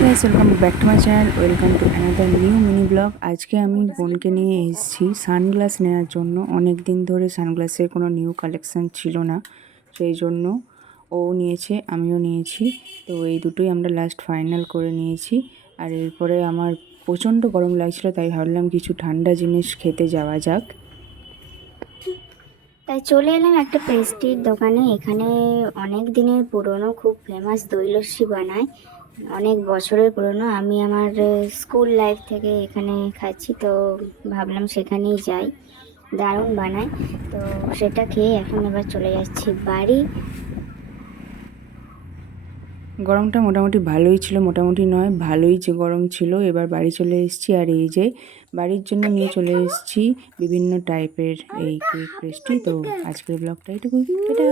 Guys, welcome back to my channel. Welcome to another new mini blog. আজকে আমি বোনকে নিয়ে এসেছি সানগ্লাস নেওয়ার জন্য। অনেক দিন ধরে সানগ্লাসের কোনো নিউ কালেকশান ছিল না, সেই জন্য ও নিয়েছে, আমিও নিয়েছি। তো এই দুটোই আমরা লাস্ট ফাইনাল করে নিয়েছি। আর এরপরে আমার প্রচণ্ড গরম লাগছিল, তাই ভাবলাম কিছু ঠান্ডা জিনিস খেতে যাওয়া যাক। তাই চলে এলাম একটা পেস্ট্রির দোকানে। এখানে অনেক দিনের পুরনো, খুব ফেমাস দই লস্যি বানায়। অনেক বছরের পুরনো। আমি আমার স্কুল লাইফ থেকে এখানে খাচ্ছি, তো ভাবলাম সেখানেই যাই। দারুণ বানায়। তো সেটা খেয়ে এখন এবার চলে যাচ্ছি বাড়ি। গরমটা মোটামুটি ভালোই ছিল, মোটামুটি নয় ভালোই যে গরম ছিল। এবার বাড়ি চলে এসেছি, আর এই যে বাড়ির জন্য নিয়ে চলে এসেছি বিভিন্ন টাইপের এই কেক পেস্ট্রি। তো আজকের ব্লগটা এইটুকুই, টাটা।